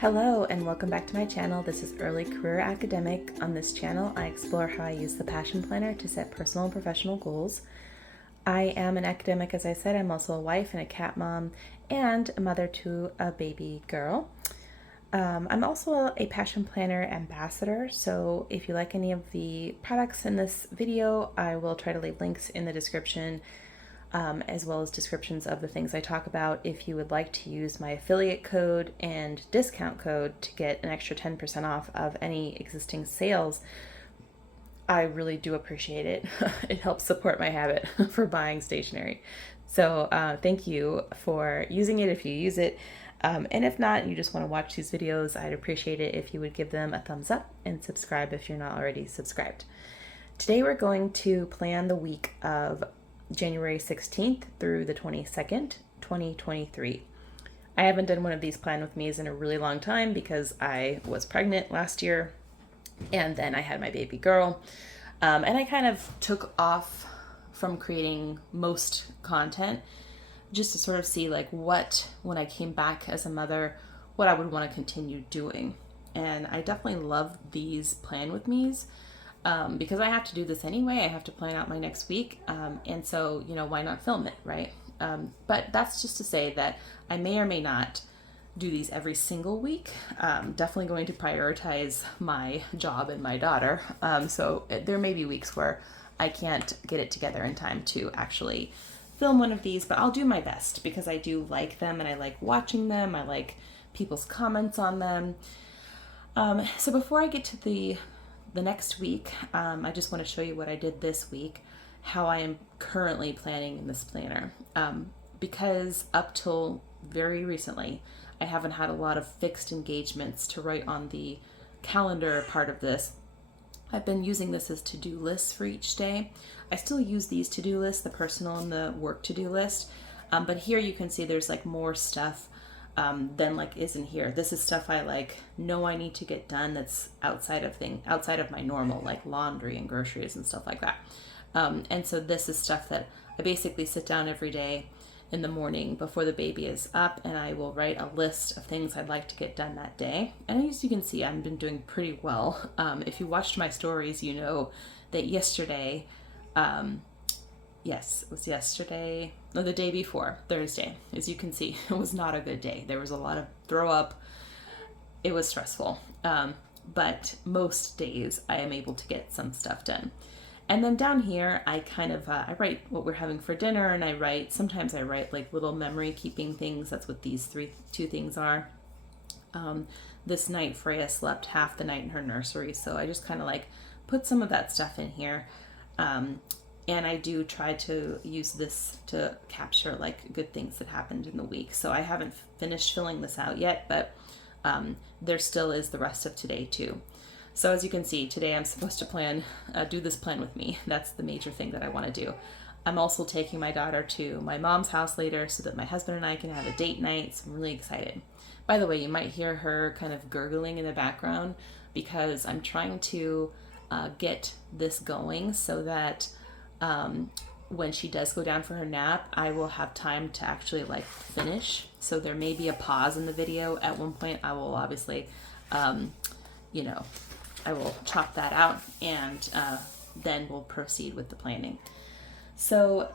Hello and welcome back to my channel. This is Early Career Academic. On this channel, I explore how I use the Passion Planner to set personal and professional goals. I am an academic, as I said. I'm also a wife and a cat mom and a mother to a baby girl. I'm also a Passion Planner ambassador, so if you like any of the products in this video, I will try to leave links in the description, as well as descriptions of the things I talk about if you would like to use my affiliate code and discount code to get an extra 10% off of any existing sales. I really do appreciate it. It helps support my habit for buying stationery. So thank you for using it if you use it. And if not, you just want to watch these videos, I'd appreciate it if you would give them a thumbs up and subscribe if you're not already subscribed. Today we're going to plan the week of January 16th through the 22nd, 2023. I haven't done one of these plan with me's in a really long time because I was pregnant last year and then I had my baby girl. And I kind of took off from creating most content just to sort of see like what, when I came back as a mother, what I would want to continue doing. And I definitely love these plan with me's because I have to do this anyway. I have to plan out my next week. And so, why not film it, right? But that's just to say that I may or may not do these every single week. Definitely going to prioritize my job and my daughter. So there may be weeks where I can't get it together in time to actually film one of these, but I'll do my best because I do like them and I like watching them. I like people's comments on them. So before I get to the next week, I just want to show you what I did this week, how I am currently planning in this planner. Because up till very recently, I haven't had a lot of fixed engagements to write on the calendar part of this. I've been using this as to-do lists for each day. I still use these to-do lists, the personal and the work to-do list. But here you can see there's like more stuff than like is in here. This is stuff I know I need to get done that's outside of my normal, like laundry and groceries and stuff like that. And so this is stuff that I basically sit down every day in the morning before the baby is up and I will write a list of things I'd like to get done that day. And as you can see, I've been doing pretty well. If you watched my stories, you know that yesterday, yes, it was yesterday, no, the day before, Thursday, as you can see, it was not a good day. There was a lot of throw up. It was stressful. But most days I am able to get some stuff done. And then down here, I kind of, I write what we're having for dinner, and sometimes I write like little memory keeping things. That's what these two things are. This night, Freya slept half the night in her nursery, so I just kind of put some of that stuff in here. And I do try to use this to capture good things that happened in the week. So I haven't finished filling this out yet, but there still is the rest of today too. So as you can see, today I'm supposed to do this plan with me. That's the major thing that I want to do. I'm also taking my daughter to my mom's house later so that my husband and I can have a date night. So I'm really excited. By the way, you might hear her kind of gurgling in the background because I'm trying to get this going so that when she does go down for her nap, I will have time to actually finish. So there may be a pause in the video at one point. I will obviously, I will chop that out and then we'll proceed with the planning. So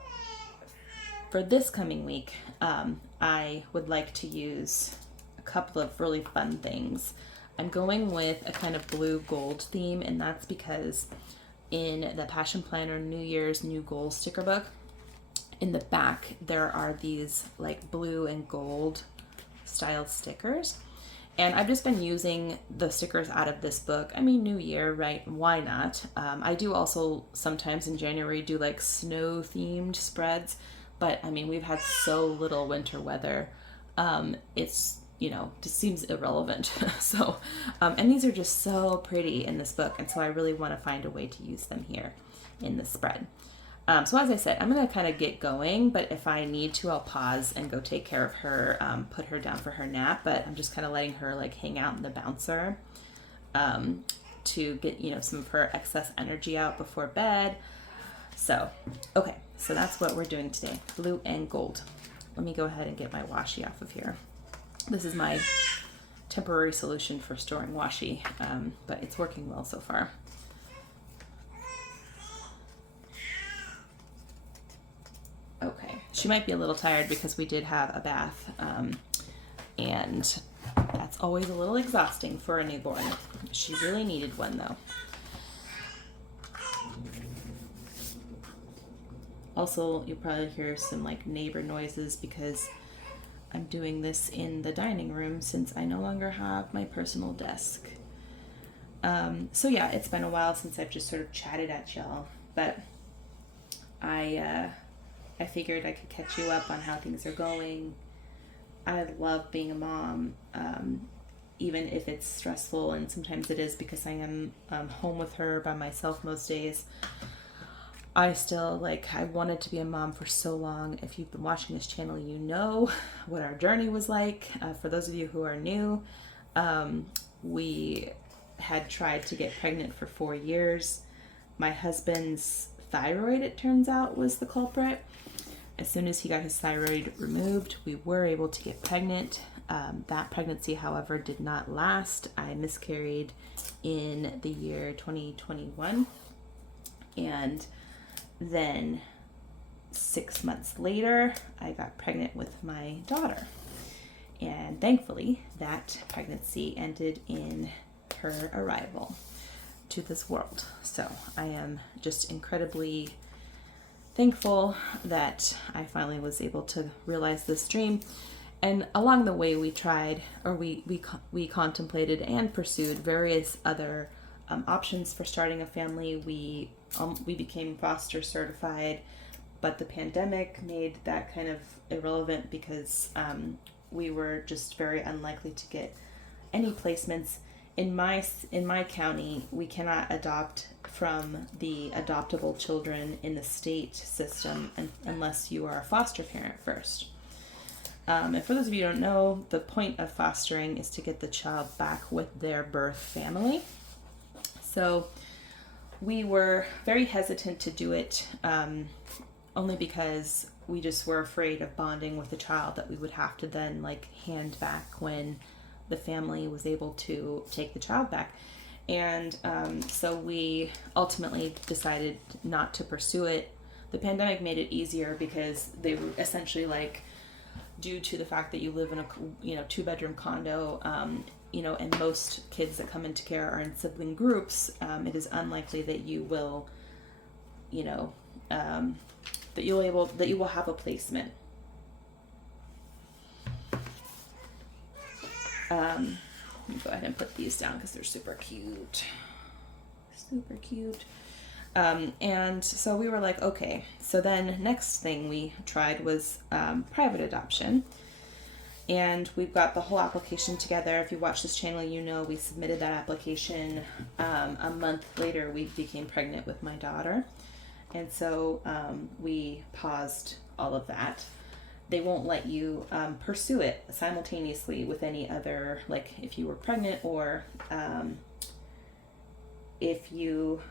for this coming week, I would like to use a couple of really fun things. I'm going with a kind of blue gold theme, and that's because in the Passion Planner New Year's New Goals sticker book, in the back there are these blue and gold style stickers. And I've just been using the stickers out of this book. I mean, New Year, right? Why not? I do also sometimes in January do snow themed spreads, but I mean, we've had so little winter weather. It's, just seems irrelevant. So, and these are just so pretty in this book. And so I really want to find a way to use them here in the spread. So as I said, I'm going to kind of get going, but if I need to, I'll pause and go take care of her, put her down for her nap, but I'm just kind of letting her hang out in the bouncer to get, some of her excess energy out before bed. So, okay, so that's what we're doing today, blue and gold. Let me go ahead and get my washi off of here. This is my temporary solution for storing washi, but it's working well so far. Okay, she might be a little tired because we did have a bath, and that's always a little exhausting for a newborn. She really needed one though. Also, you'll probably hear some like neighbor noises because I'm doing this in the dining room since I no longer have my personal desk. So yeah, it's been a while since I've just sort of chatted at y'all, but I figured I could catch you up on how things are going. I love being a mom, even if it's stressful, and sometimes it is because I am home with her by myself most days. I wanted to be a mom for so long. If you've been watching this channel, you know what our journey was like. For those of you who are new, we had tried to get pregnant for 4 years. My husband's thyroid, it turns out, was the culprit. As soon as he got his thyroid removed, we were able to get pregnant. That pregnancy, however, did not last. I miscarried in the year 2021. And then 6 months later, I got pregnant with my daughter. And thankfully, that pregnancy ended in her arrival to this world. So I am just incredibly thankful that I finally was able to realize this dream. And along the way, we tried, or we contemplated and pursued various other options for starting a family. We became foster certified, but the pandemic made that kind of irrelevant because we were just very unlikely to get any placements. In my county, we cannot adopt from the adoptable children in the state system unless you are a foster parent first. And for those of you who don't know, the point of fostering is to get the child back with their birth family. So we were very hesitant to do it, only because we just were afraid of bonding with the child that we would have to then hand back when the family was able to take the child back. And so we ultimately decided not to pursue it. The pandemic made it easier because they were essentially due to the fact that you live in a 2-bedroom condo, and most kids that come into care are in sibling groups, it is unlikely that you will, that you will have a placement. Let me go ahead and put these down because they're super cute. Super cute. And so we were like, okay. So then next thing we tried was private adoption. And we've got the whole application together. If you watch this channel, you know we submitted that application. A month later, we became pregnant with my daughter. And so we paused all of that. They won't let you pursue it simultaneously with any other, if you were pregnant or if you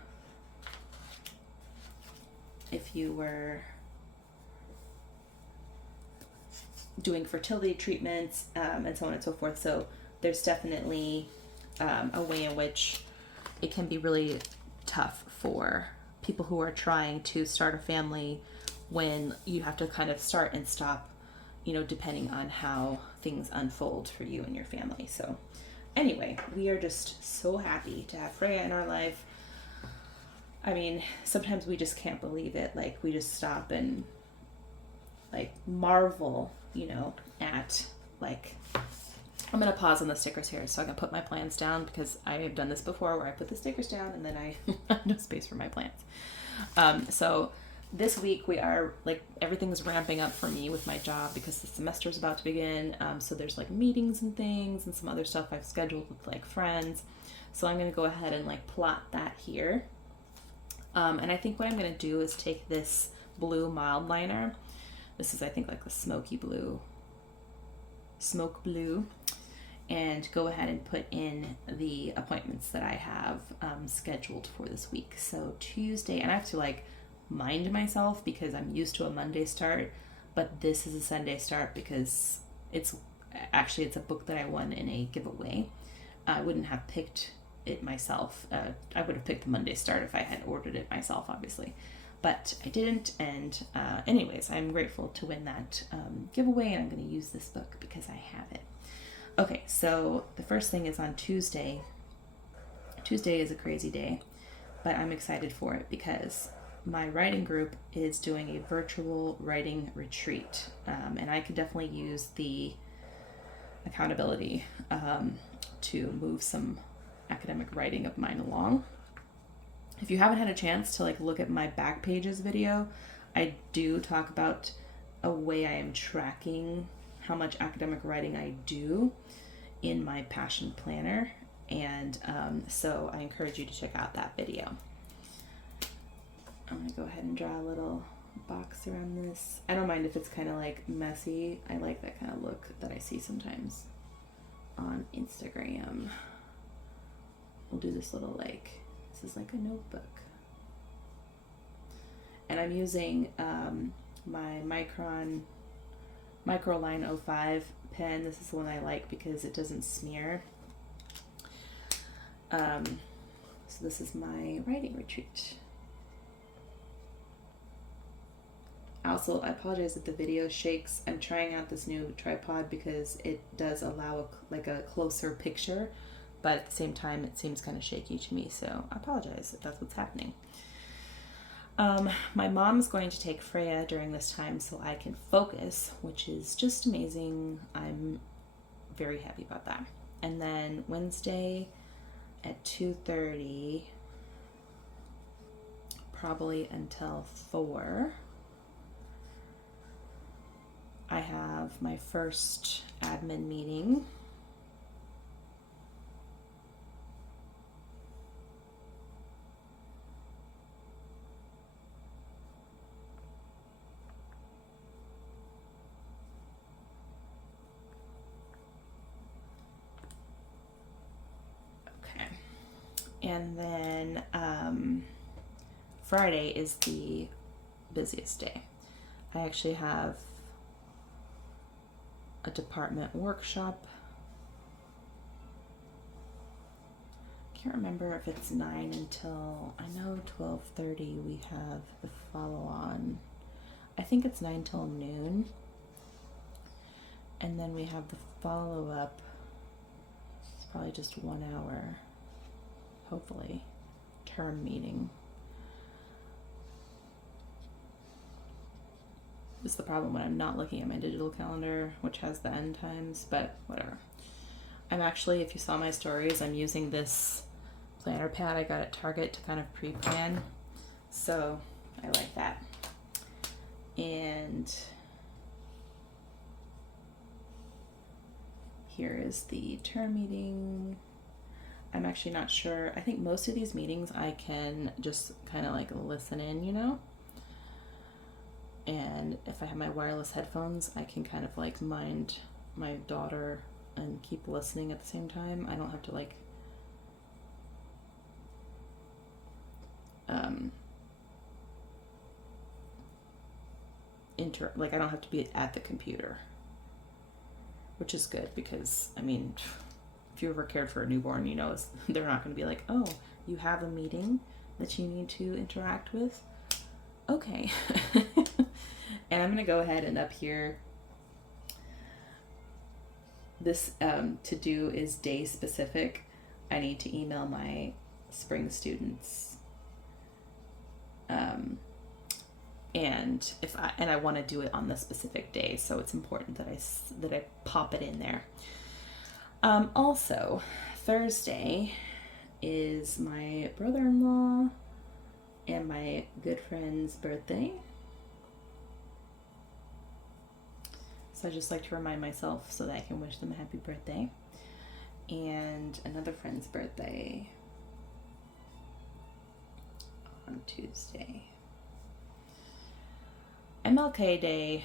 were doing fertility treatments and so on and so forth. So there's definitely a way in which it can be really tough for people who are trying to start a family when you have to kind of start and stop, depending on how things unfold for you and your family. So anyway, we are just so happy to have Freya in our life. I mean, sometimes we just can't believe it. We just stop and marvel, at I'm going to pause on the stickers here so I can put my plans down, because I have done this before where I put the stickers down and then I have no space for my plans. So this week we are everything's ramping up for me with my job because the semester is about to begin. So there's meetings and things and some other stuff I've scheduled with friends. So I'm going to go ahead and plot that here. And I think what I'm going to do is take this blue mild liner. This is, I think, the smoke blue, and go ahead and put in the appointments that I have scheduled for this week. So Tuesday, and I have to mind myself because I'm used to a Monday start, but this is a Sunday start because it's Actually, it's a book that I won in a giveaway. I wouldn't have picked it myself. I would have picked the Monday Start if I had ordered it myself, obviously. But I didn't, and anyways, I'm grateful to win that giveaway, and I'm going to use this book because I have it. Okay, so the first thing is on Tuesday. Tuesday is a crazy day, but I'm excited for it because my writing group is doing a virtual writing retreat, and I could definitely use the accountability to move some academic writing of mine along. If you haven't had a chance to look at my back pages video, I do talk about a way I am tracking how much academic writing I do in my Passion Planner, and so I encourage you to check out that video. I'm going to go ahead and draw a little box around this. I don't mind if it's kind of messy. I like that kind of look that I see sometimes on Instagram. We'll do this little this is like a notebook. And I'm using my Microline 05 pen. This is the one I like because it doesn't smear. So this is my writing retreat. Also, I apologize if the video shakes. I'm trying out this new tripod because it does allow a closer picture, but at the same time it seems kind of shaky to me, so I apologize if that's what's happening. My mom's going to take Freya during this time so I can focus, which is just amazing. I'm very happy about that. And then Wednesday at 2:30, probably until 4, I have my first admin meeting. And then Friday is the busiest day. I actually have a department workshop. Can't remember if it's 9 until, I know 12:30 we have the follow-on. I think it's 9 till noon. And then we have the follow-up. It's probably just 1 hour. Hopefully, term meeting. This is the problem when I'm not looking at my digital calendar, which has the end times, but whatever. I'm actually, if you saw my stories, I'm using this planner pad I got at Target to kind of pre-plan. So I like that. And here is the term meeting. I'm actually not sure. I think most of these meetings I can just kind of listen in, and if I have my wireless headphones, I can kind of mind my daughter and keep listening at the same time. I don't have to I don't have to be at the computer, which is good because if you ever cared for a newborn, they're not going to be oh, you have a meeting that you need to interact with. Okay. And I'm going to go ahead and up here, this to do is day specific. I need to email my spring students. And I want to do it on the specific day, so it's important that I pop it in there. Also, Thursday is my brother-in-law and my good friend's birthday. So I just like to remind myself so that I can wish them a happy birthday. And another friend's birthday on Tuesday. MLK Day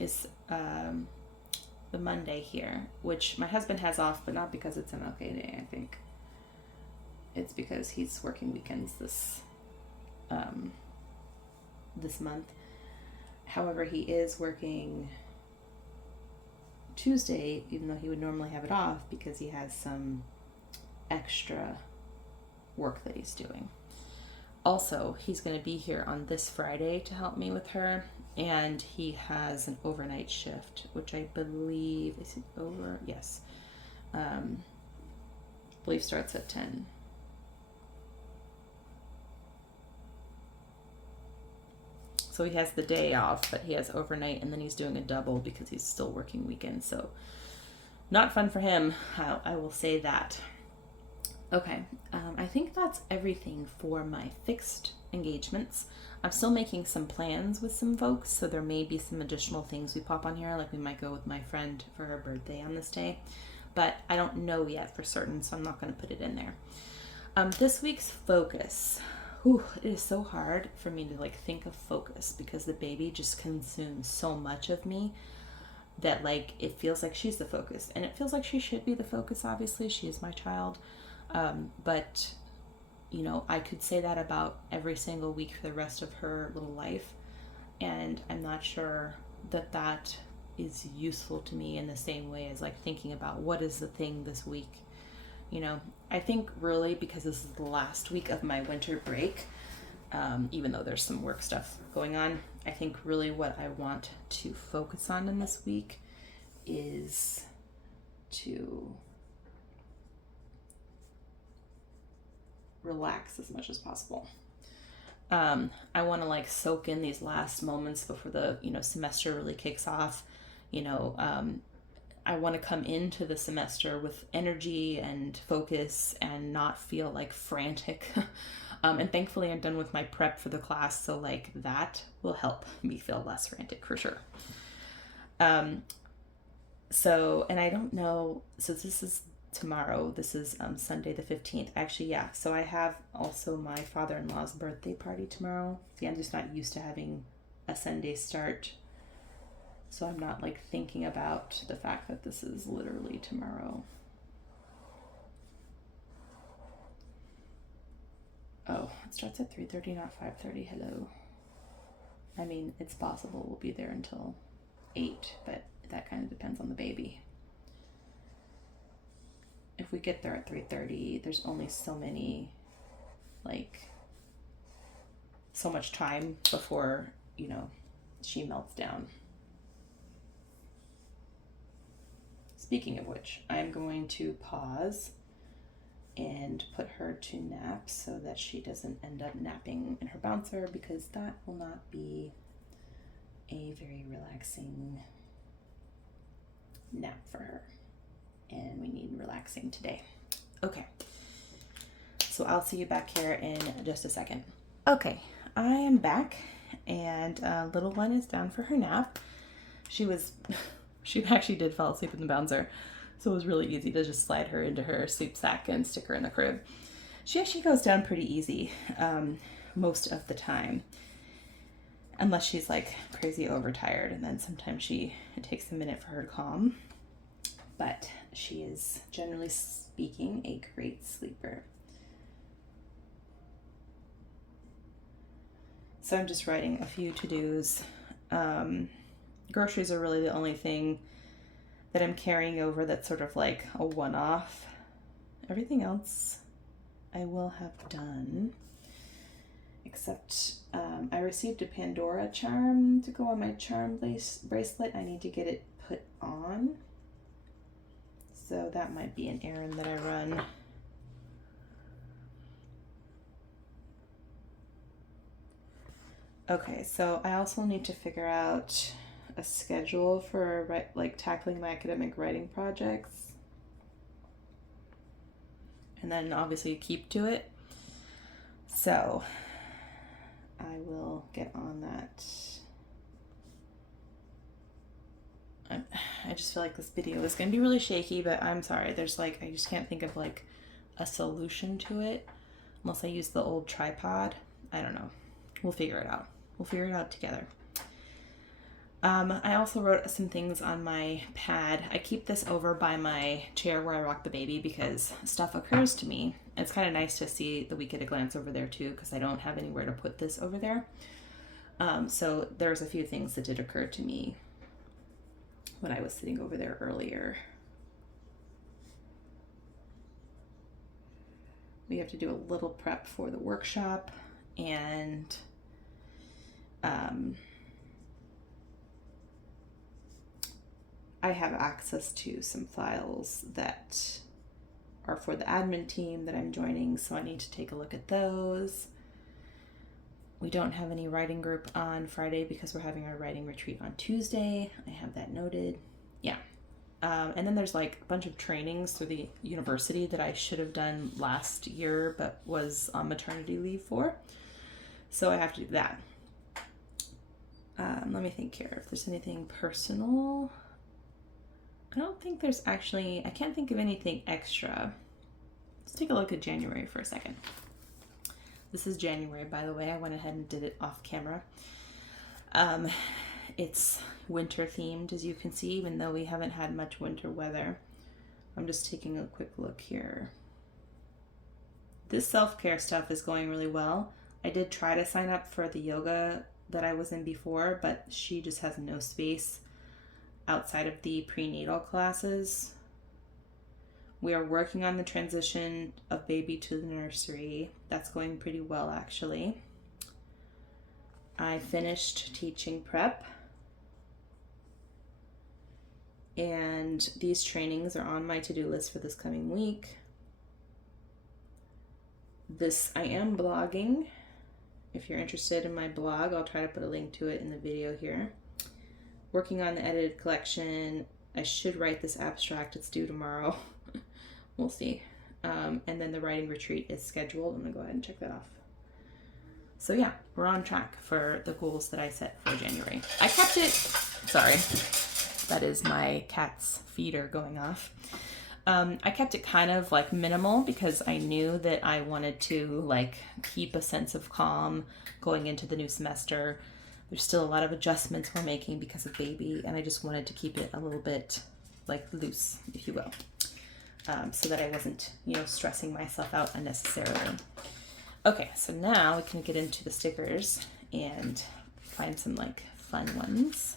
is the Monday here, which my husband has off, but not because it's MLK Day, I think. It's because he's working weekends this month. However, he is working Tuesday, even though he would normally have it off because he has some extra work that he's doing. Also, he's going to be here on this Friday to help me with her, and he has an overnight shift, which I believe is it over. Yes, I believe starts at 10. So he has the day off, but he has overnight, and then he's doing a double because he's still working weekends. So not fun for him. I will say that. Okay, I think that's everything for my fixed engagements. I'm still making some plans with some folks, so there may be some additional things we pop on here, like we might go with my friend for her birthday on this day, but I don't know yet for certain, so I'm not going to put it in there. This week's focus. It is so hard for me to think of focus because the baby just consumes so much of me that it feels like she's the focus, and it feels like she should be the focus. Obviously, she is my child. But I could say that about every single week for the rest of her little life, and I'm not sure that is useful to me in the same way as thinking about what is the thing this week. I think really because this is the last week of my winter break, even though there's some work stuff going on, I think really what I want to focus on in this week is to relax as much as possible. I want to soak in these last moments before the semester really kicks off. I want to come into the semester with energy and focus and not feel frantic. And thankfully I'm done with my prep for the class, so that will help me feel less frantic for sure. So, and I don't know, so this is tomorrow. This is Sunday the 15th. Actually, yeah. So I have also my father-in-law's birthday party tomorrow. See, I'm just not used to having a Sunday start. So I'm not thinking about the fact that this is literally tomorrow. Oh, it starts at 3:30, not 5:30. Hello. I mean, it's possible we'll be there until 8, but that kind of depends on the baby. If we get there at 3:30, there's only so much time before, she melts down. Speaking of which, I'm going to pause and put her to nap so that she doesn't end up napping in her bouncer, because that will not be a very relaxing nap for her. And we need relaxing today. Okay, so I'll see you back here in just a second. Okay, I am back, and little one is down for her nap. She actually did fall asleep in the bouncer, so it was really easy to just slide her into her sleep sack and stick her in the crib. She actually goes down pretty easy most of the time, unless she's crazy overtired, and then sometimes it takes a minute for her to calm. But she is, generally speaking, a great sleeper. So I'm just writing a few to-dos. Groceries are really the only thing that I'm carrying over that's sort of a one-off. Everything else I will have done, except I received a Pandora charm to go on my charm bracelet. I need to get it put on. So that might be an errand that I run. Okay, so I also need to figure out a schedule for tackling my academic writing projects. And then obviously keep to it. So I will get on that. I just feel like this video is going to be really shaky, but I'm sorry. There's I just can't think of a solution to it unless I use the old tripod. I don't know. We'll figure it out. We'll figure it out together. I also wrote some things on my pad. I keep this over by my chair where I rock the baby because stuff occurs to me. It's kind of nice to see the week at a glance over there too, because I don't have anywhere to put this over there. So there's a few things that did occur to me when I was sitting over there earlier. We have to do a little prep for the workshop, and I have access to some files that are for the admin team that I'm joining, so I need to take a look at those. We don't have any writing group on Friday because we're having our writing retreat on Tuesday. I have that noted. Yeah. And then there's like a bunch of trainings through the university that I should have done last year but was on maternity leave for. So I have to do that. Let me think here if there's anything personal. I don't think there's actually, I can't think of anything extra. Let's take a look at January for a second. This is January, by the way. I went ahead and did it off camera. It's winter themed, as you can see, even though we haven't had much winter weather. I'm just taking a quick look here. This self-care stuff is going really well. I did try to sign up for the yoga that I was in before, but she just has no space outside of the prenatal classes. We are working on the transition of baby to the nursery. That's going pretty well, actually. I finished teaching prep, and these trainings are on my to-do list for this coming week. I am blogging. If you're interested in my blog, I'll try to put a link to it in the video here. Working on the edited collection. I should write this abstract. It's due tomorrow. We'll see. And then the writing retreat is scheduled. I'm gonna go ahead and check that off. So yeah, we're on track for the goals that I set for January. I kept it, sorry, that is my cat's feeder going off. I kept it kind of like minimal because I knew that I wanted to like keep a sense of calm going into the new semester. There's still a lot of adjustments we're making because of baby, and I just wanted to keep it a little bit like loose, if you will, so that I wasn't, stressing myself out unnecessarily. Okay, so now we can get into the stickers and find some like fun ones.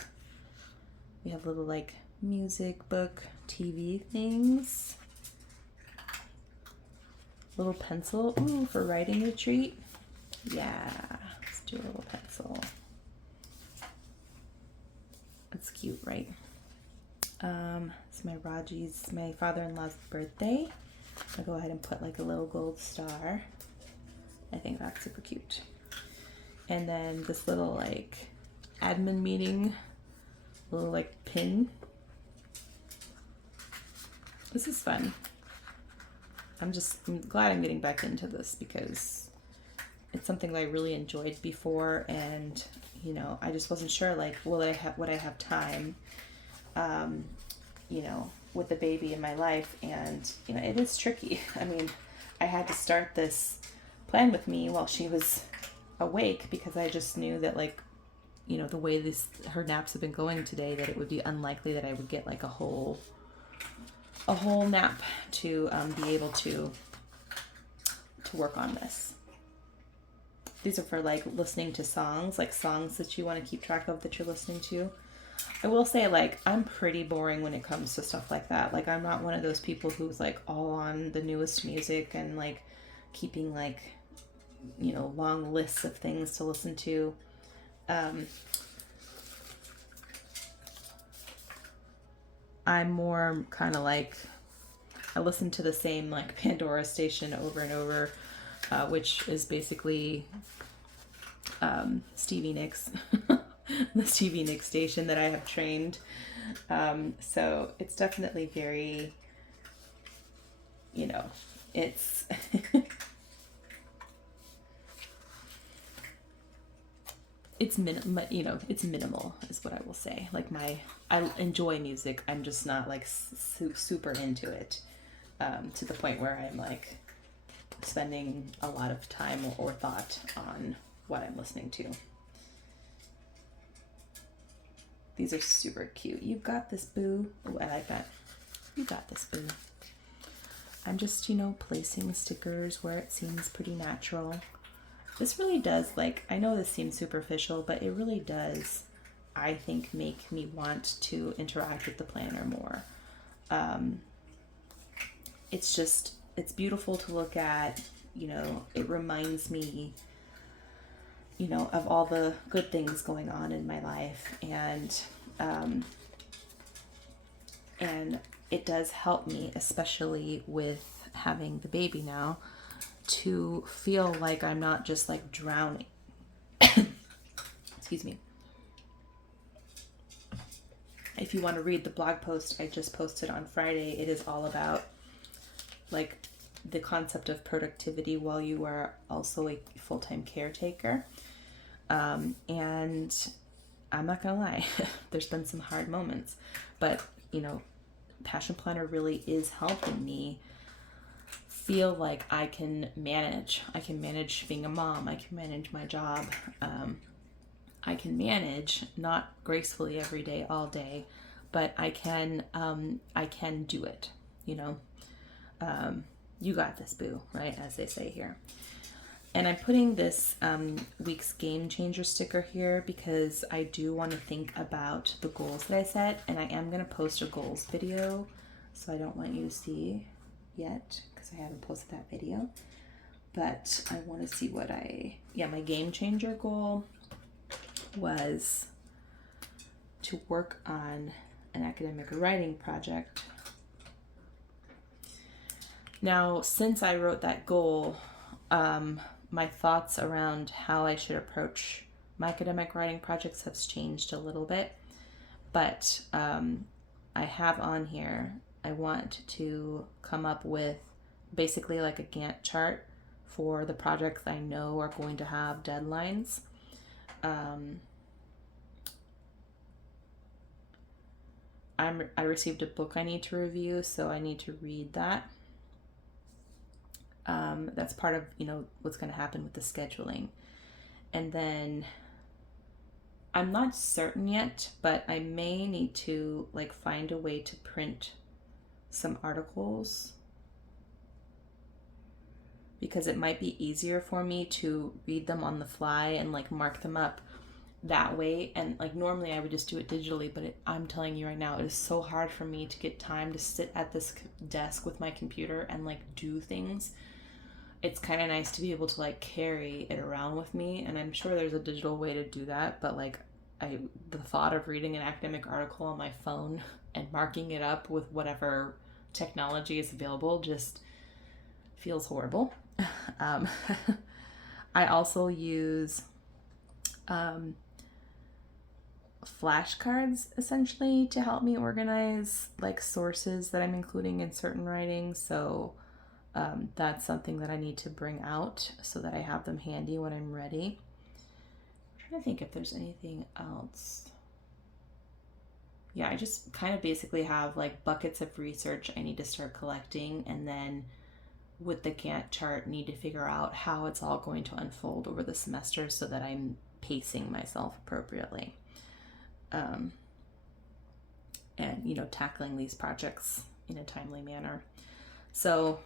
We have little like music, book, TV things. Little pencil, ooh, for writing retreat. Yeah, let's do a little pencil. That's cute, right? It's my father-in-law's birthday. I'll go ahead and put like a little gold star. I think that's super cute. And then this little like admin meeting, little like pin. This is fun. I'm glad I'm getting back into this because it's something that I really enjoyed before, and I just wasn't sure like would I have time with the baby in my life, and it is tricky. I mean, I had to start this plan with me while she was awake because I just knew that like the way her naps have been going today, that it would be unlikely that I would get like a whole nap to be able to work on this. These are for like listening to songs, like songs that you want to keep track of that you're listening to. I will say, like, I'm pretty boring when it comes to stuff like that. Like, I'm not one of those people who's like all on the newest music and like keeping like long lists of things to listen to. I'm more kind of like, I listen to the same like Pandora station over and over, which is basically Stevie Nicks, the Stevie Nicks station that I have trained. So it's definitely very, it's it's minimal is what I will say. Like I enjoy music. I'm just not like super into it, to the point where I'm like spending a lot of time or thought on what I'm listening to. These are super cute. You got this, boo. Oh, I like that. You got this, boo. I'm just, placing stickers where it seems pretty natural. This really does, like, I know this seems superficial, but it really does I think make me want to interact with the planner more. It's beautiful to look at. It reminds me, of all the good things going on in my life, and it does help me, especially with having the baby now, to feel like I'm not just like drowning. Excuse me. If you want to read the blog post I just posted on Friday, it is all about like the concept of productivity while you are also a full-time caretaker. And I'm not gonna lie, there's been some hard moments, but Passion Planner really is helping me feel like I can manage being a mom. I can manage my job. I can manage, not gracefully every day, all day, but I can do it. You got this, boo, right? As they say here. And I'm putting this week's Game Changer sticker here because I do want to think about the goals that I set, and I am going to post a goals video, so I don't want you to see yet because I haven't posted that video. But I want to see what my Game Changer goal was to work on an academic writing project. Now, since I wrote that goal, my thoughts around how I should approach my academic writing projects has changed a little bit, but I have on here, I want to come up with basically like a Gantt chart for the projects I know are going to have deadlines. I received a book I need to review, so I need to read that. That's part of, what's going to happen with the scheduling. And then I'm not certain yet, but I may need to find a way to print some articles because it might be easier for me to read them on the fly and mark them up that way. And normally I would just do it digitally, but I'm telling you right now, it is so hard for me to get time to sit at this desk with my computer and do things. It's kind of nice to be able to carry it around with me, and I'm sure there's a digital way to do that, but the thought of reading an academic article on my phone and marking it up with whatever technology is available just feels horrible. I also use flashcards essentially to help me organize sources that I'm including in certain writings, so that's something that I need to bring out so that I have them handy when I'm ready. I'm trying to think if there's anything else. Yeah, I just kind of basically have buckets of research I need to start collecting, and then with the Gantt chart need to figure out how it's all going to unfold over the semester so that I'm pacing myself appropriately. And tackling these projects in a timely manner. So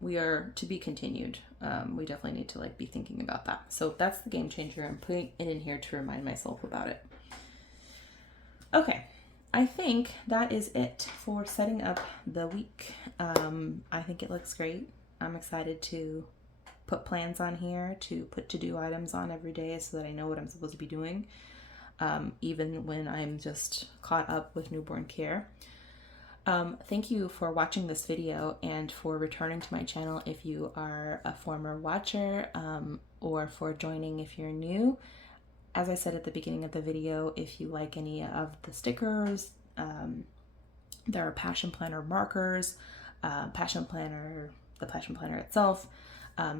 we are to be continued. We definitely need to be thinking about that. So that's the Game Changer. I'm putting it in here to remind myself about it. Okay, I think that is it for setting up the week. I think it looks great. I'm excited to put plans on here, to put to-do items on every day so that I know what I'm supposed to be doing, even when I'm just caught up with newborn care. Thank you for watching this video and for returning to my channel if you are a former watcher, or for joining if you're new. As I said at the beginning of the video, if you like any of the stickers, there are Passion Planner markers, Passion Planner, the Passion Planner itself.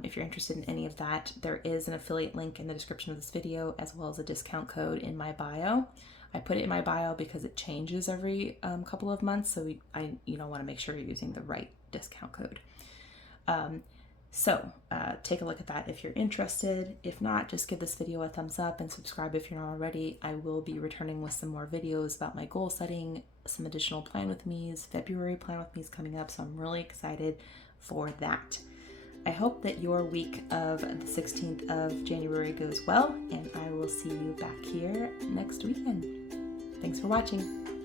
If you're interested in any of that, there is an affiliate link in the description of this video, as well as a discount code in my bio. I put it in my bio because it changes every couple of months, so I want to make sure you're using the right discount code. So take a look at that if you're interested. If not, just give this video a thumbs up and subscribe if you're not already. I will be returning with some more videos about my goal setting, some additional Plan With Me's. February Plan With Me's coming up, so I'm really excited for that. I hope that your week of the 16th of January goes well, and I will see you back here next weekend. Thanks for watching.